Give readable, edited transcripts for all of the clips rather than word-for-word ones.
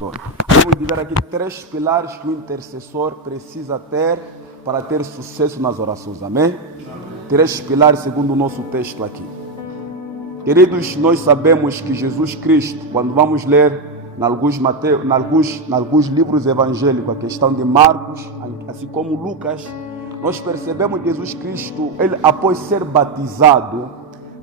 Vamos ver aqui 3 pilares que o intercessor precisa ter para ter sucesso nas orações. Amém? 3 pilares segundo o nosso texto aqui. Queridos, nós sabemos que Jesus Cristo, quando vamos ler em alguns livros evangélicos, a questão de Marcos, assim como Lucas, nós percebemos que Jesus Cristo, ele, após ser batizado,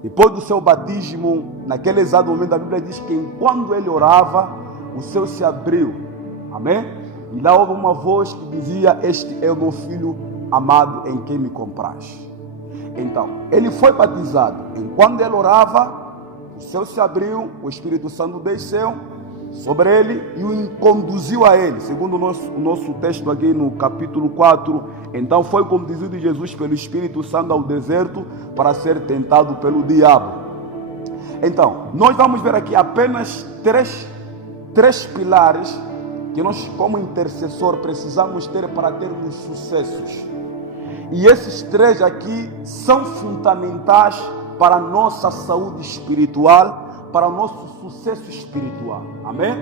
depois do seu batismo, naquele exato momento, a Bíblia diz que enquanto ele orava, o céu se abriu, amém? E lá houve uma voz que dizia: este é o meu filho amado em quem me compraz. Então, ele foi batizado. Enquanto ele orava, o céu se abriu, o Espírito Santo desceu sobre ele e o conduziu a ele. Segundo o nosso texto aqui no capítulo 4, então foi conduzido Jesus pelo Espírito Santo ao deserto para ser tentado pelo diabo. Então, nós vamos ver aqui apenas três pilares que nós, como intercessor, precisamos ter para termos sucessos. E esses 3 aqui são fundamentais para a nossa saúde espiritual, para o nosso sucesso espiritual. Amém?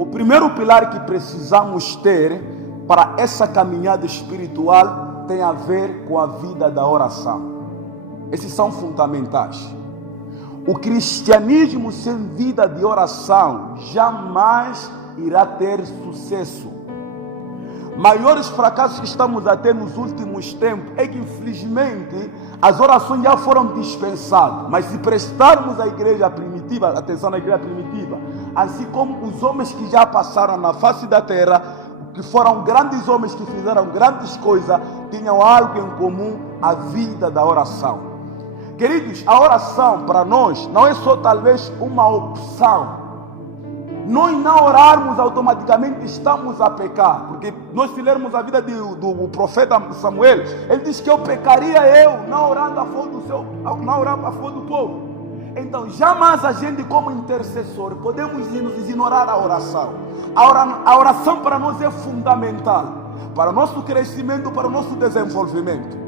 O primeiro pilar que precisamos ter para essa caminhada espiritual tem a ver com a vida da oração. Esses são fundamentais. O cristianismo sem vida de oração jamais irá ter sucesso. Maiores fracassos que estamos a ter nos últimos tempos é que, infelizmente, as orações já foram dispensadas. Mas se prestarmos à igreja primitiva, atenção na igreja primitiva, assim como os homens que já passaram na face da terra, que foram grandes homens que fizeram grandes coisas, tinham algo em comum: a vida da oração. Queridos, a oração para nós não é só talvez uma opção. Nós não orarmos automaticamente estamos a pecar, porque nós, se lermos a vida do profeta Samuel, ele diz que eu pecaria não orando a favor do povo. Então jamais a gente, como intercessor, podemos nos ignorar a oração. A oração para nós é fundamental para o nosso crescimento, para o nosso desenvolvimento.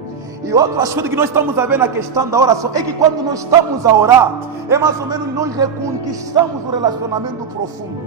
E outro aspecto que nós estamos a ver na questão da oração é que quando nós estamos a orar, é mais ou menos nós reconquistamos o relacionamento profundo.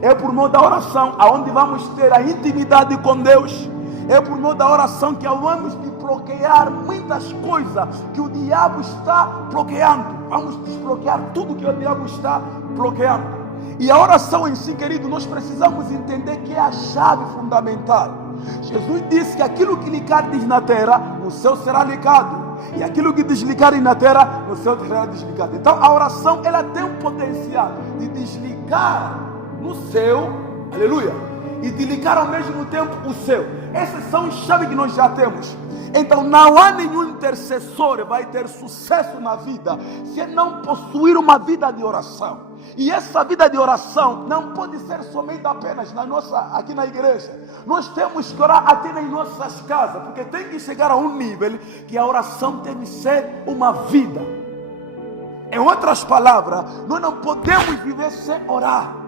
É por meio da oração aonde vamos ter a intimidade com Deus. É por meio da oração que vamos desbloquear muitas coisas que o diabo está bloqueando. Vamos desbloquear tudo que o diabo está bloqueando. E a oração em si, querido, nós precisamos entender que é a chave fundamental. Jesus disse que aquilo que ligares na terra, no céu será ligado, e aquilo que desligares na terra, no céu será desligado. Então a oração, ela tem um potencial de desligar no céu, aleluia, e de ligar ao mesmo tempo o céu. Essas são as chaves que nós já temos. Então não há nenhum intercessor que vai ter sucesso na vida se não possuir uma vida de oração. E essa vida de oração não pode ser somente apenas aqui na igreja. Nós temos que orar até nas nossas casas, porque tem que chegar a um nível que a oração tem que ser uma vida. Em outras palavras, nós não podemos viver sem orar.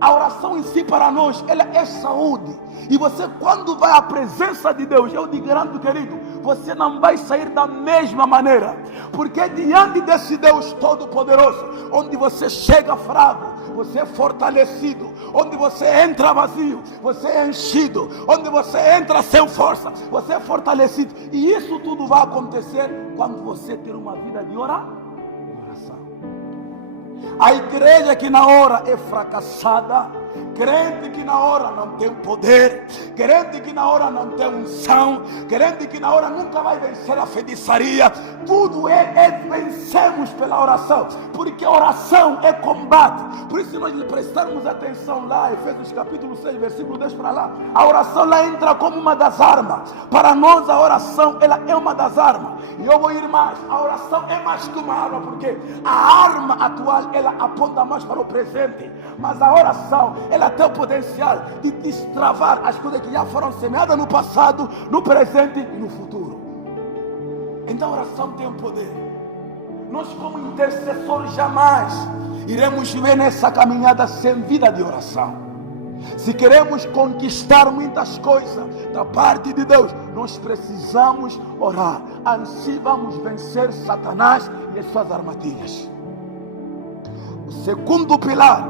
A oração em si para nós, ela é saúde. E você, quando vai à presença de Deus, eu te garanto, querido, você não vai sair da mesma maneira. Porque diante desse Deus Todo-Poderoso, onde você chega fraco, você é fortalecido. Onde você entra vazio, você é enchido. Onde você entra sem força, você é fortalecido. E isso tudo vai acontecer quando você ter uma vida de oração. A igreja que na hora é fracassada, crente que na hora não tem poder, crente que na hora não tem unção, crente que na hora nunca vai vencer a feitiçaria. Tudo vencemos pela oração, porque oração é combate. Por isso, se nós prestarmos atenção lá, Efésios capítulo 6, versículo 10 para lá, a oração lá entra como uma das armas. Para nós a oração, ela é uma das armas. E eu vou ir mais, a oração é mais que uma arma, porque a arma atual, ela aponta mais para o presente, mas a oração, ela tem o potencial de destravar as coisas que já foram semeadas no passado, no presente e no futuro. Então a oração tem poder. Nós, como intercessores, jamais iremos viver nessa caminhada sem vida de oração. Se queremos conquistar muitas coisas da parte de Deus, nós precisamos orar. Assim vamos vencer Satanás e as suas armadilhas. O segundo pilar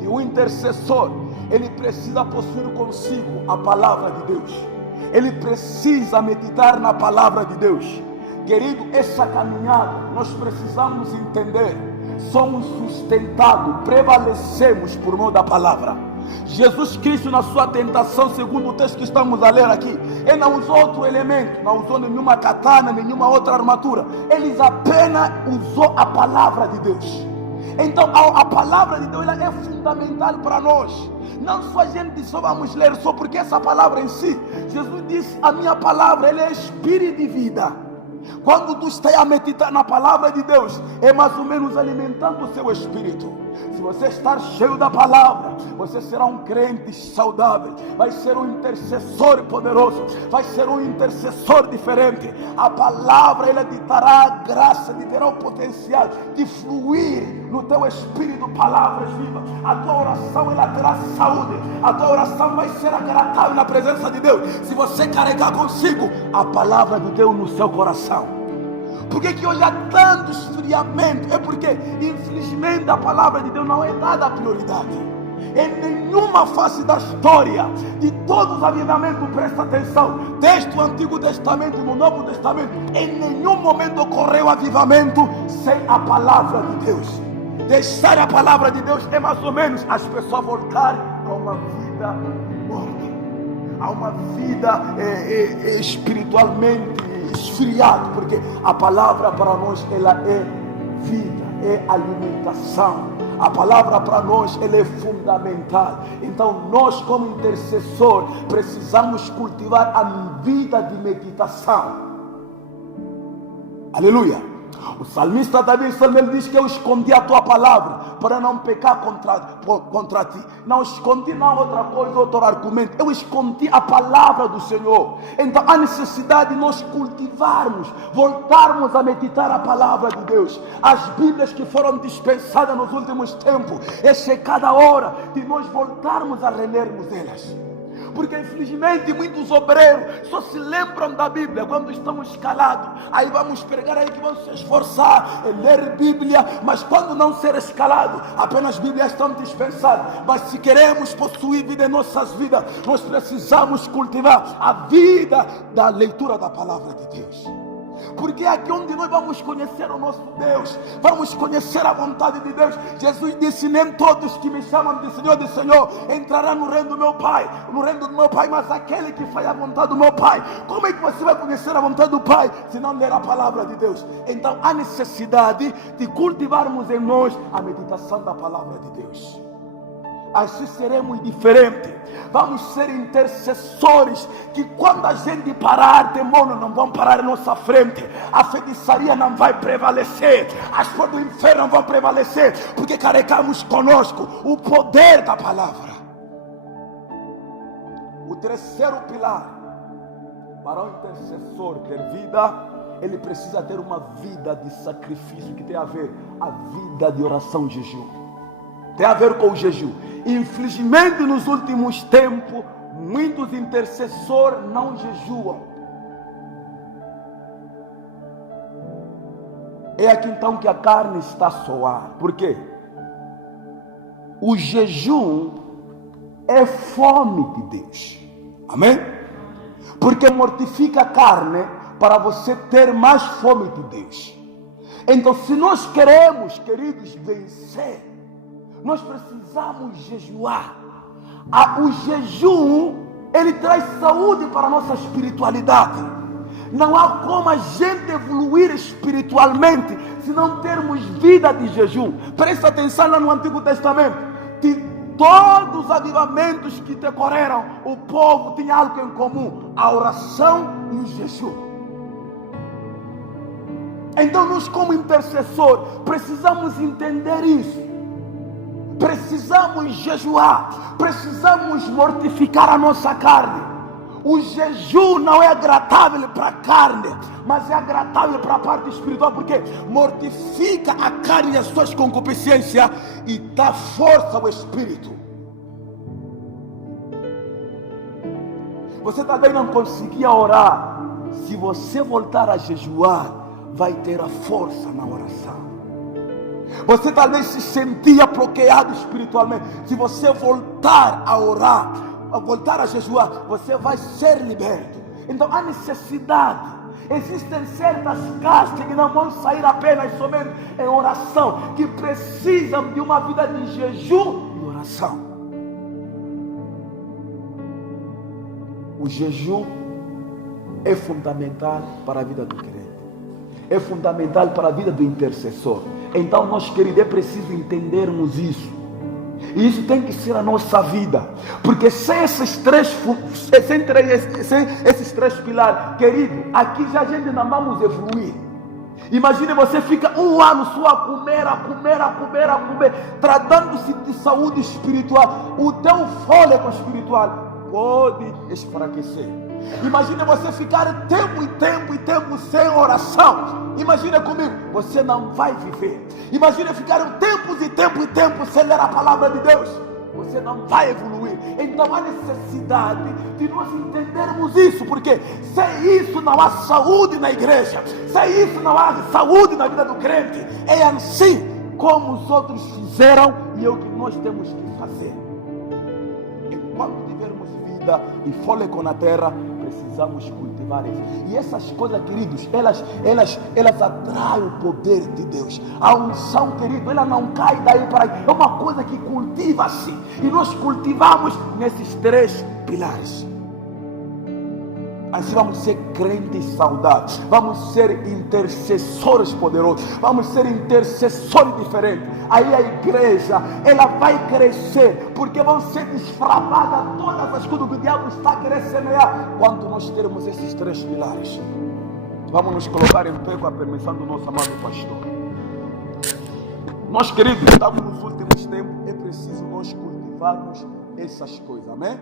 de um intercessor ele precisa possuir consigo a palavra de Deus. Ele precisa meditar na palavra de Deus. Querido, essa caminhada nós precisamos entender. Somos sustentados, prevalecemos por meio da palavra. Jesus Cristo, na sua tentação, segundo o texto que estamos a ler aqui, ele não usou outro elemento, não usou nenhuma katana, nenhuma outra armadura. Ele apenas usou a palavra de Deus. Então a palavra de Deus, ela é fundamental para nós. Não só a gente só vamos ler só porque essa palavra em si, Jesus disse, a minha palavra, ela é espírito de vida. Quando tu está a meditar na palavra de Deus, é mais ou menos alimentando o seu espírito. Se você estar cheio da palavra, você será um crente saudável, vai ser um intercessor poderoso, vai ser um intercessor diferente. A palavra, ela te dará a graça, te terá o potencial de fluir no teu espírito palavras vivas. A tua oração, ela terá saúde, a tua oração vai ser agradável na presença de Deus, se você carregar consigo a palavra de Deus no seu coração. Por que hoje há tanto esfriamento? É porque, infelizmente, a palavra de Deus não é dada a prioridade. Em nenhuma face da história, de todos os avivamentos, presta atenção, desde o Antigo Testamento e no Novo Testamento, em nenhum momento ocorreu avivamento sem a palavra de Deus. Deixar a palavra de Deus é mais ou menos as pessoas voltarem a uma vida morta, a uma vida espiritualmente esfriado, porque a palavra para nós, ela é vida, é alimentação. A palavra para nós, ela é fundamental. Então nós, como intercessor, precisamos cultivar a vida de meditação. Aleluia. O salmista Davi, ele diz que eu escondi a tua palavra para não pecar contra ti. Não escondi não outra coisa, outro argumento. Eu escondi a palavra do Senhor. Então há necessidade de nós cultivarmos, voltarmos a meditar a palavra de Deus. As Bíblias que foram dispensadas nos últimos tempos, é chegada a hora de nós voltarmos a relermos elas. Porque infelizmente muitos obreiros só se lembram da Bíblia quando estão escalados. Aí vamos pregar aí que vão se esforçar em ler Bíblia, mas quando não ser escalado, apenas Bíblias estão dispensadas. Mas se queremos possuir vida em nossas vidas, nós precisamos cultivar a vida da leitura da palavra de Deus. Porque é aqui onde nós vamos conhecer o nosso Deus, vamos conhecer a vontade de Deus. Jesus disse, nem todos que me chamam de Senhor entrarão no reino do meu Pai, mas aquele que faz a vontade do meu Pai. Como é que você vai conhecer a vontade do Pai se não ler a palavra de Deus? Então há necessidade de cultivarmos em nós a meditação da palavra de Deus. Assim seremos diferentes. Vamos ser intercessores, que quando a gente parar, demônios não vão parar em nossa frente, a feitiçaria não vai prevalecer, as portas do inferno não vão prevalecer, porque carregamos conosco o poder da palavra. O terceiro pilar para o intercessor ter vida, ele precisa ter uma vida de sacrifício, que tem a ver a vida de oração e jejum. Tem a ver com o jejum. Infelizmente, nos últimos tempos, muitos intercessores não jejuam. É aqui então que a carne está a soar. Por quê? O jejum é fome de Deus. Amém? Porque mortifica a carne para você ter mais fome de Deus. Então, se nós queremos, queridos, vencer, nós precisamos jejuar. O jejum, ele traz saúde para a nossa espiritualidade. Não há como a gente evoluir espiritualmente se não termos vida de jejum. Presta atenção lá no Antigo Testamento. De todos os avivamentos que decorreram, o povo tinha algo em comum: a oração e o jejum. Então nós, como intercessor, precisamos entender isso. Precisamos jejuar, precisamos mortificar a nossa carne. O jejum não é agradável para a carne, mas é agradável para a parte espiritual, porque mortifica a carne e as suas concupiscências e dá força ao espírito. Você também não conseguia orar. Se você voltar a jejuar, vai ter a força na oração. Você talvez se sentia bloqueado espiritualmente. Se você voltar a orar, a voltar a jejuar, você vai ser liberto. Então há necessidade. Existem certas castas que não vão sair apenas somente em oração, que precisam de uma vida de jejum e oração. O jejum é fundamental para a vida do crente. É fundamental para a vida do intercessor. Então, nós, queridos, é preciso entendermos isso. E isso tem que ser a nossa vida. Porque sem esses três pilares, querido, aqui já a gente não vamos evoluir. Imagine você fica um ano só a comer, tratando-se de saúde espiritual. O teu fôlego espiritual pode enfraquecer. Imagine você ficar tempo sem oração. Imagina comigo, você não vai viver. Imagina ficar tempos e tempo sem ler a palavra de Deus. Você não vai evoluir. Então há necessidade de nós entendermos isso, porque sem isso não há saúde na igreja, sem isso não há saúde na vida do crente. É assim como os outros fizeram e é o que nós temos que fazer. Enquanto tivermos vida e fôlego na terra, precisamos cultivar isso. E essas coisas, queridos, elas atraem o poder de Deus. A unção, querido, ela não cai daí para aí. É uma coisa que cultiva-se. E nós cultivamos nesses três pilares. Assim vamos ser crentes saudáveis, vamos ser intercessores poderosos, vamos ser intercessores diferentes. Aí a igreja, ela vai crescer, porque vão ser desfravadas todas as coisas que o diabo está querendo semear, quando nós termos esses três pilares. Vamos nos colocar em pé com a permissão do nosso amado pastor. Nós, queridos, estamos nos últimos tempos, é preciso nós cultivarmos essas coisas, amém?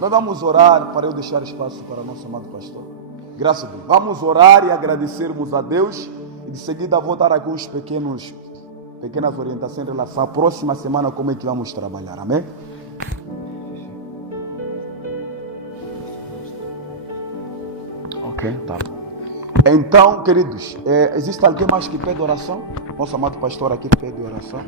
Nós vamos orar para eu deixar espaço para o nosso amado pastor. Graças a Deus. Vamos orar e agradecermos a Deus. E de seguida vou dar alguns pequenas orientações em relação à próxima semana, como é que vamos trabalhar. Amém? Ok, tá bom. Então, queridos, existe alguém mais que pede oração? Nosso amado pastor aqui pede oração.